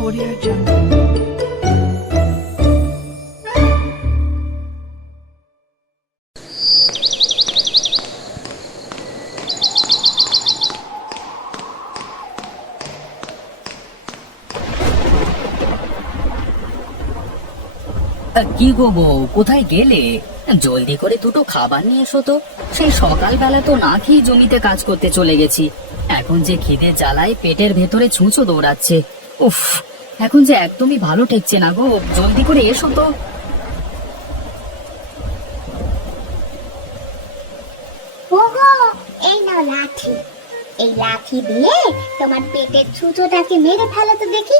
Audio Jungle. কি গো বউ, কোথায় গেলে? জলদি করে দুটো খাবার নিয়ে এসো তো। সেই সকালবেলা তো না খেয়ে জমিতে কাজ করতে চলে গেছি। এখন যে খিদে জ্বালায় পেটের ভেতরে ছুঁচো দৌড়াচ্ছে। উফ, এখন যে একদমই ভালো ঠেকছে না গো, জলদি করে এসো তো। ওগো, এই নাও লাঠি। এই লাঠি দিয়ে তোমার পেটের ছুঁচোটাকে মেরে ফেলো তো দেখি।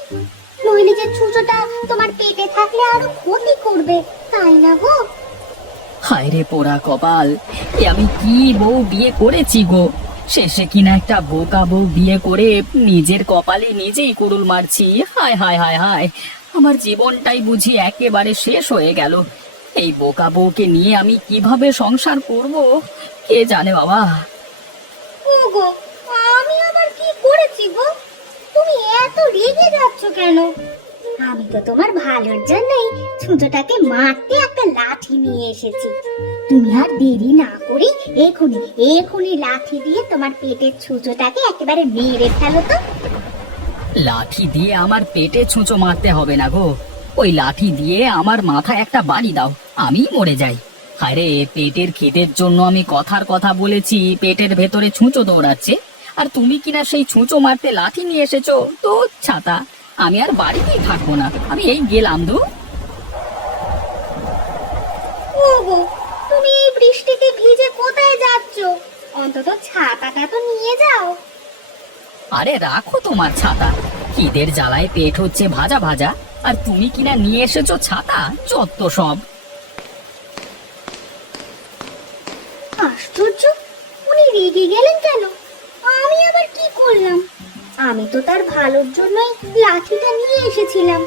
নইলে যে ছুঁচোটা তোমার পেটে থাকলে আরো ক্ষতি করবে, তাই না গো? হায় রে পোড়া কপাল, এ আমি কি বউ বিয়ে করেছি গো! শেষে কিনা একটা বোকা বউ বিয়ে করে নিজের কপালে নিজেই কুড়ুল মারছি। হায় হায় হায় হায়, আমার জীবনটাই বুঝি একেবারে শেষ হয়ে গেল। এই বোকা বউকে নিয়ে আমি কিভাবে সংসার করব, কে জানে বাবা। ওগো, আমি আবার কি করেছি গো? তুমি এত রেগে যাচ্ছ কেন? আমি তো তোমার ভালোর জন্যই ছুঁচোটাকে মারতে একটা লাঠি নিয়ে এসেছি। তুমি আর দেরি না করি এখনই লাঠি দিয়ে তোমার পেটের ছুঁচোটাকে একেবারে মেরে ফেলো তো। লাঠি দিয়ে আমার পেটে ছুঁচো মারতে হবে না গো, ওই লাঠি দিয়ে আমার মাথায় একটা বাড়ি দাও, আমি মরে যাই। আরে পেটের খিদের জন্য আমি কথার কথা বলেছি, পেটের ভেতরে ছুঁচো দৌড়াচ্ছে, আর তুমি কিনা সেই ছুঁচো মারতে লাঠি নিয়ে এসেছো। তো ছাতা, আমি আর বাড়িতেই থাকবো না, আমি এই গেলাম দু। ওগো, তুমি এই বৃষ্টিতে ভিজে কোথায় যাচ্ছ? অন্তত ছাতাটা তো নিয়ে যাও। আরে রাখো তোমার ছাতা, খিদের জ্বালায় পেট হচ্ছে ভাজা ভাজা, আর তুমি কিনা নিয়ে এসেছো ছাতা, যত সব। আশ্চর্য, উনি রেগে গেলেন কেন? আমি আবার কি করলাম? আমি তো তার ভালোর জন্যই লাঠিটা নিয়ে এসেছিলাম,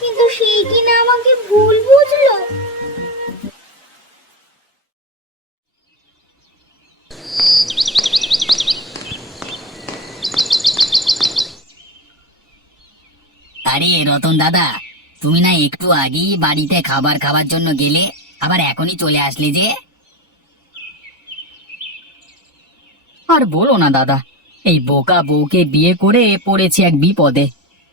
কিন্তু সে কিনা আমাকে ভুল বুঝলো। আরে রতন দাদা, তুমি না একটু আগেই বাড়িতে খাবার খাওয়ার জন্য গেলে, আবার এখনই চলে আসলে যে? আর বলো না দাদা, এই বোকা বউকে বিয়ে করে পড়েছি এক বিপদে।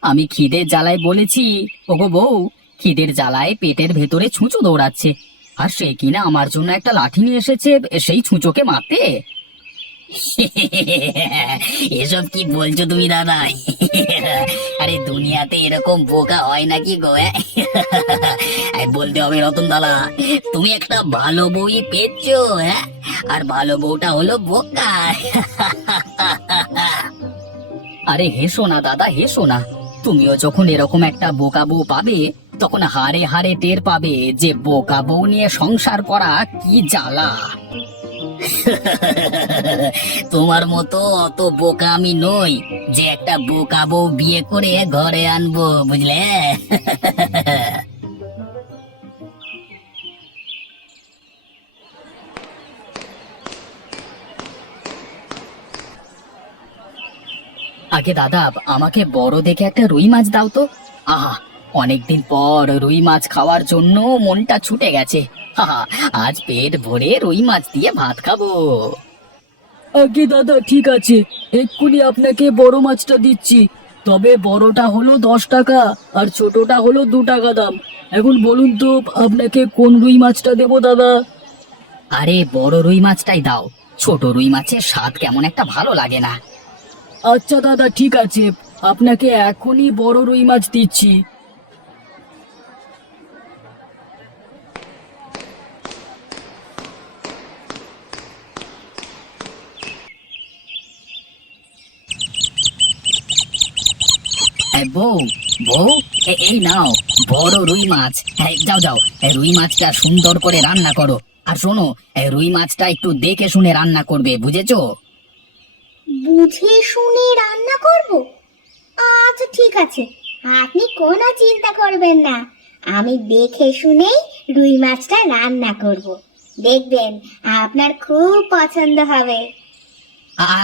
আমি খিদের জ্বালায় বলেছি, ওগো বউ, খিদের জ্বালায় পেটের ভেতরে ছুঁচো দৌড়াচ্ছে, আর সে কিনা আমার জন্য একটা লাঠি নিয়ে এসেছে সেই ছুঁচোকে মারতে। এসব কি বলছো তুমি দাদা? আরে দুনিয়াতে এরকম বোকা হয় নাকি গো? বলতে হবে রতন দাদা, তুমি একটা ভালো বউই পেয়েছো, হ্যাঁ? আর ভালো বউটা হলো বোকা। আরে হেসো না দাদা, হেসো না। তুমিও যখন এরকম একটা বোকা বউ পাবে, তখন হারে হারে টের পাবে যে বোকা বউ নিয়ে সংসার করা কি জ্বালা। তোমার মতো অত বোকা আমি নই যে একটা বোকা বউ বিয়ে করে ঘরে আনবো, বুঝলে? আগে দাদা, আমাকে বড় দেখে একটা রুই মাছ দাও তো। আহা, অনেকদিন পর রুই মাছ খাওয়ার জন্য মনটা ছুটে গেছে। আহা, আজ পেট ভরে রুই মাছ দিয়ে ভাত খাবো। আগে দাদা, ঠিক আছে, এক্ষুনি আপনাকে বড় মাছটা দিচ্ছি। তবে বড়টা হলো 10 টাকা, আর ছোটটা হলো 2 টাকা দাম। এখন বলুন তো আপনাকে কোন রুই মাছটা দেবো দাদা? আরে বড় রুই মাছটাই দাও, ছোট রুই মাছের স্বাদ কেমন একটা ভালো লাগে না। আচ্ছা দাদা, ঠিক আছে, আপনাকে এখনই বড় রুই মাছ দিচ্ছি। বউ, বউ, এই নাও বড় রুই মাছ। যাও যাও, রুই মাছটা সুন্দর করে রান্না করো। আর শোনো, রুই মাছটা একটু দেখে শুনে রান্না করবে, বুঝেছো? বুঝে শুনে রান্না করব? আচ্ছা ঠিক আছে, আপনি কোনো চিন্তা করবেন না। আমি দেখে শুনেই রুই মাছটা রান্না করব। দেখবেন আপনার খুব পছন্দ হবে।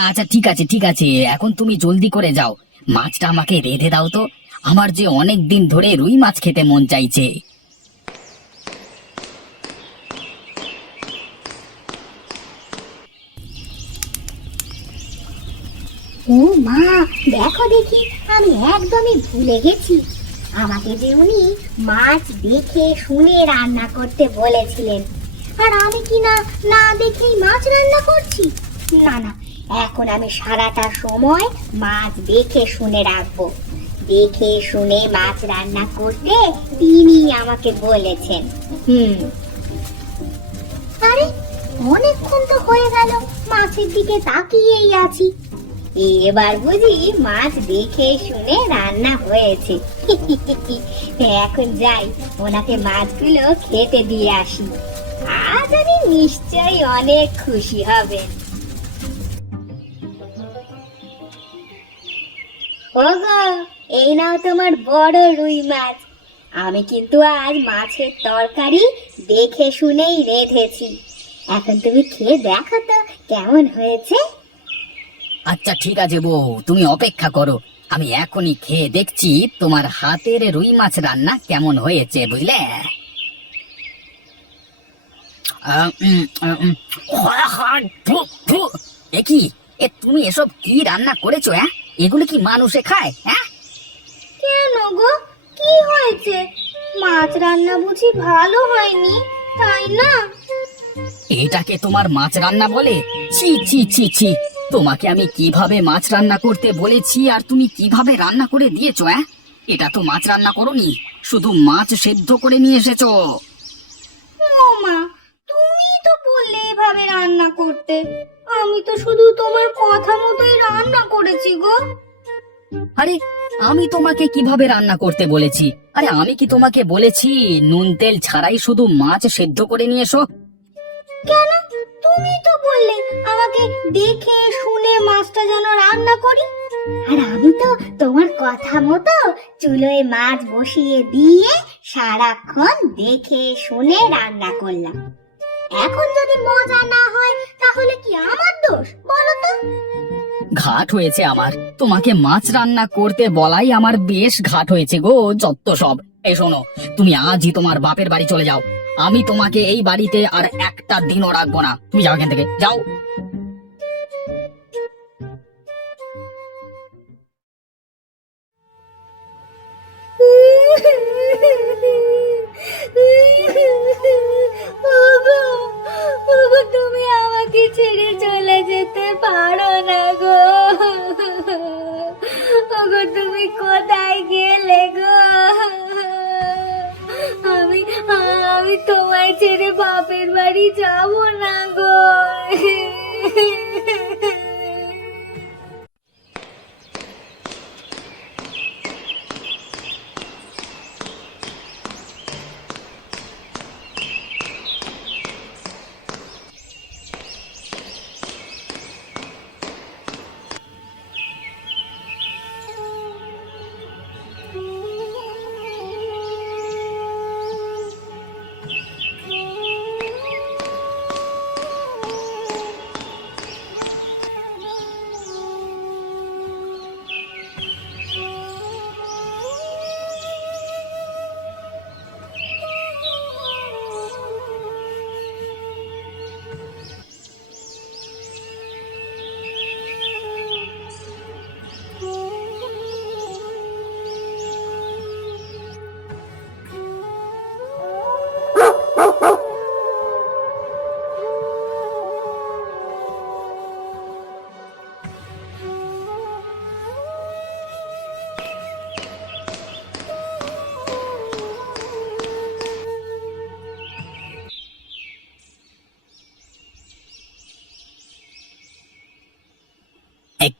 আচ্ছা ঠিক আছে, ঠিক আছে, এখন তুমি জলদি করে যাও, মাছটা আমাকে রেঁধে দাও তো। আমার যে অনেক দিন ধরে রুই মাছ খেতে মন চাইছে। ও মা, দেখো দেখি, আমি একদমই ভুলে গেছি। আমাকে যে উনি মাছ দেখে শুনে রান্না করতে বলেছিলেন, আর আমি কি না না দেখেই মাছ রান্না করছি। না না, এখন আমি সারাটা সময় মাছ দেখে শুনে রাখবো। দেখে শুনে মাছ রান্না করতে তিনি আমাকে বলেছেন। আরে, অনেকক্ষণ তো হয়ে গেল মাছের দিকে তাকিয়েই আছি। এবার বুঝি মাছ দেখে শুনে রান্না হয়েছে। এখন যাই, ওনাকে মাছগুলো খেতে দিয়ে আসি। আজ আমি নিশ্চয়ই অনেক খুশি হবেন। ওগো, এই নাও তোমার বড় রুই মাছ। আমি কিন্তু আজ মাছের তরকারি দেখে শুনেই রেঁধেছি। এখন তুমি খেয়ে দেখো তো কেমন হয়েছে। আচ্ছা ঠিক আছে বউ, তুমি অপেক্ষা করো, আমি এখনই খেয়ে দেখছি তোমার হাতের রুই মাছ রান্না কেমন হয়েছে, বুঝলে? এ কি, তুমি এসব কি রান্না করেছো? হ্যাঁ, এগুলো কি মানুষে খায়? হ্যাঁ, কেন গো, কি হয়েছে? মাছ রান্না বুঝি ভালো হয়নি, তাই না? এটাকে তোমার মাছ রান্না বলে? ছি ছি ছি ছি, তোমাকে আমি কিভাবে মাছ রান্না করতে বলেছি আর তুমি কিভাবে রান্না করে দিয়েছো? হ্যাঁ, এটা তো মাছ রান্না করোনি, শুধু মাছ সেদ্ধ করে নিয়ে এসেছো। ও মা, তুমি তো বললে এভাবে রান্না করতে। আমি তো শুধু তোমার কথা মতোই রান্না করেছি গো। আরে, আমি তোমাকে কিভাবে রান্না করতে বলেছি? আরে, আমি কি তোমাকে বলেছি নুন তেল ছাড়াই শুধু মাছ সেদ্ধ করে নিয়ে এসো? কেন, তুমি তো বললে আমাকে দেখে শুনে মাছটা যেন রান্না করি। আর আমি তো তোমার কথা মতো চুলোয় মাছ বসিয়ে দিয়ে সারাক্ষণ দেখে শুনে রান্না করলাম। এখন যদি মজা না হয় তাহলে কি আমার দোষ বলো তো? ঘাট হয়েছে আমার, তোমাকে মাছ রান্না করতে বলাই আমার বেশ ঘাট হয়েছে গো, যত সব। এই শোনো, তুমি আজই তোমার বাপের বাড়ি চলে যাও। আমি তোমাকে এই বাড়িতে আর একটা দিনও রাখবো না। তুমি যাও, এখান থেকে যাও। ওগো, ওগো, তুমি আমাকে ছেড়ে চলে যেতে পারো না গো। ওগো, তুমি কোথায় গেলে গো? আমি আমি তোমায় ছেড়ে বাপের বাড়ি যাব না গো।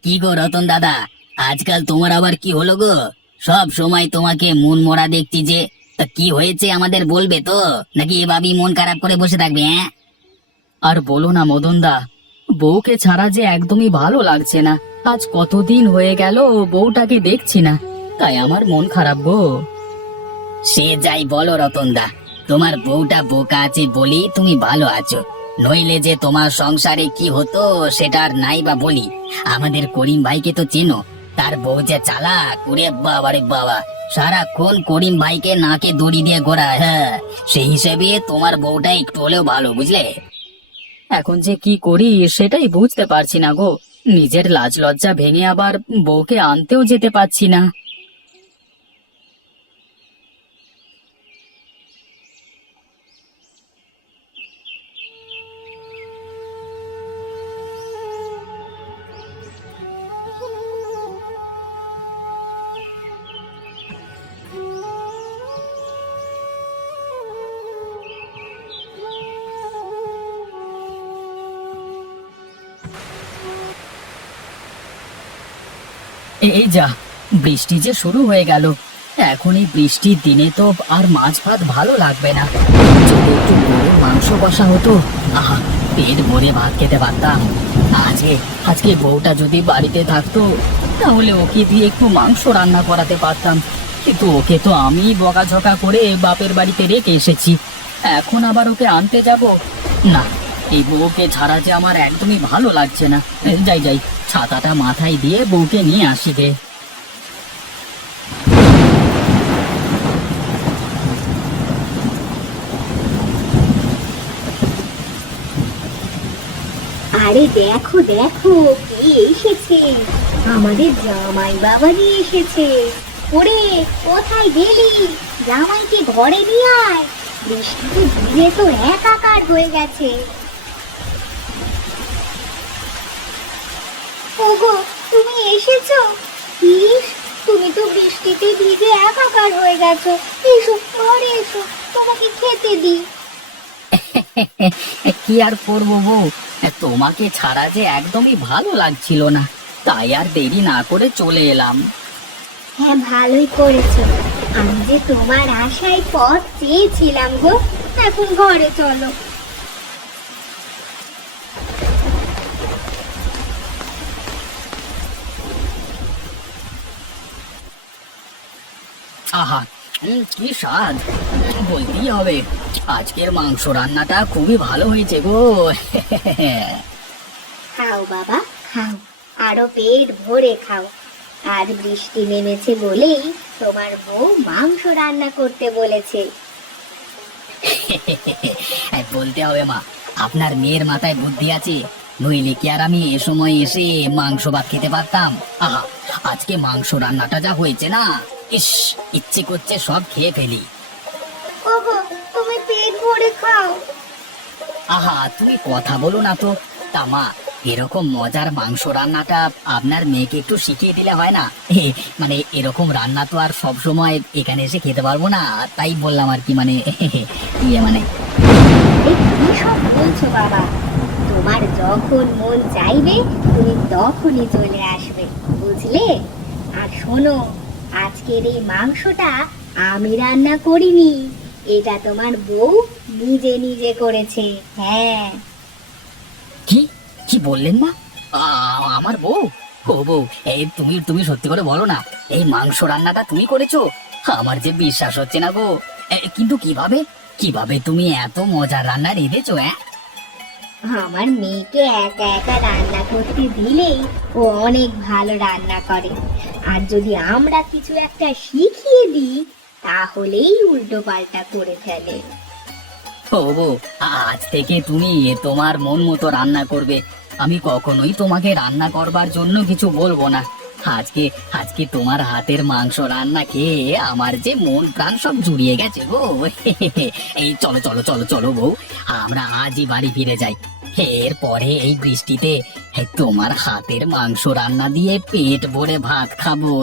কি গো রতন দাদা, আজকাল তোমার আবার কি হলো গো? সব সময় তোমাকে মন মরা দেখছি যে। তা কি হয়েছে আমাদের বলবে তো, নাকি এভাবেই মন খারাপ করে বসে থাকবে? হ্যাঁ, আর বলো না মদন দা, বউকে ছাড়া যে একদমই ভালো লাগছে না। আজ কতদিন হয়ে গেল বউটাকে দেখছি না, তাই আমার মন খারাপ গো। সে যাই বলো রতন দা, তোমার বউটা বোকা আছে বলেই তুমি ভালো আছো, নইলে যে তোমার সংসারে কি হতো সেটা আর নাই বা বলি। আমাদের করিম ভাইকে তো চেনো, তার বউ যে চালাক, ওরে বাবা রে বাবা, সারাক্ষণ করিম ভাইকে নাকে দড়ি দিয়ে ঘোরায়। হ্যাঁ, সেই হিসেবে তোমার বউটা একটু হলেও ভালো, বুঝলে? এখন যে কি করি সেটাই বুঝতে পারছি না গো। নিজের লাজ লজ্জা ভেঙে আবার বউকে আনতেও যেতে পারছি না। এই যা, বৃষ্টি যে শুরু হয়ে গেল। এখন এই বৃষ্টির দিনে তো আর মাছ ভাত ভালো লাগবে না। যদি একটু গরুর মাংস কষা হতো, আহা, পেট ভরে ভাত খেতে পারতাম। আজকে আজকে বউটা যদি বাড়িতে থাকতো, তাহলে ওকে দিয়ে একটু মাংস রান্না করাতে পারতাম। কিন্তু ওকে তো আমি বকাঝকা করে বাপের বাড়িতে রেখে এসেছি। এখন আবার ওকে আনতে যাব? না, এই বউকে ছাড়া যে আমার একদমই ভালো লাগছে না। যাই যাই, ছাতাটা মাথায় দিয়ে বউকে নিয়ে আসি গে। আরে দেখো দেখো, কে এসেছে? আমাদের জামাই বাবাজি এসেছে। ওরে, কোথায় গেলি? জামাইকে ঘরে নিয়ে আয়, বৃষ্টিতে ভিজে তো একাকার হয়ে গেছে। ওগো, তুমি এসেছো? ইস, তুমি তো বৃষ্টিতে ভিজে একাকার হয়ে গেছো। এসো, ঘরে এসো, তোমাকে খেতে দিই। কি আর করবো বউ, তোমাকে ছাড়া যে একদমই ভালো লাগছিল না, তাই আর দেরি না করে চলে এলাম। হ্যাঁ, ভালোই করেছো। আমি যে তোমার আশায় পথ চেয়েছিলাম গো। এখন ঘরে চলো। আহা, কি স্বাদ! বলতেই হবে, আজকের মাংস রান্নাটা খুবই ভালো হয়েছে গো। খাও বাবা, খাও, আরো পেট ভরে খাও। আজ বৃষ্টি নেমেছে বলেই তোমার বউ মাংস রান্না করতে বলেছে। বলতে হবে মা, আপনার মেয়ের মাথায় বুদ্ধি আছে। নইলে কি আর আমি এ সময় এসে মাংস ভাত খেতে পারতাম? আহা, আজকে মাংস রান্নাটা যা হয়েছে না, ইস, ইচ্ছে করছে সব খেয়ে ফেলি। ওগো, তুমি পেট ভরে খাও। আহা, তুমি কথা বলো না তো। তা মা, এরকম মজার মাংস রান্নাটা আপনার মেয়েকে একটু শিখিয়ে দিলে হয় না? মানে এরকম রান্না তো আর সব সময় এখানে এসে খেতে পারবো না, তাই বললাম আর কি। মানে মানে এই কি সব বলছো বাবা? তোমার যখন মন চাইবে তুমি তখনই চলে আসবে, বুঝলে? আর শোনো, আজকের এই মাংসটা আমি রান্না করিনি, এটা তোমার বউ নিজে নিজে করেছে। হ্যাঁ। কি কি বললেন মা? আমার বউ? ও বউ, এই তুমি তুমি সত্যি করে বলো না, এই মাংস রান্নাটা তুমি করেছো? আমার যে বিশ্বাস হচ্ছে না গো। কিন্তু কিভাবে কিভাবে তুমি এত মজার রান্না রেঁধেছো? আমার মেয়েকে একা একা রান্না করতে দিলেই ও অনেক ভালো রান্না করে। আর যদি আমরা কিছু একটা শিখিয়ে দিই, তাহলেই উল্টো পাল্টা করে ফেলে। ও বউ, আজ থেকে তুমি তোমার মন মতো রান্না করবে। আমি কখনোই তোমাকে রান্না করবার জন্য কিছু বলবো না। আজকে আজকে তোমার হাতের মাংস রান্না খেয়ে আমার যে মন প্রাণ সব জুড়িয়ে গেছে গো। এই চলো চলো চলো চলো বউ, আমরা আজই বাড়ি ফিরে যাই। এরপরে এই বৃষ্টিতে তোমার হাতের মাংস রান্না দিয়ে পেট ভরে ভাত খাবো।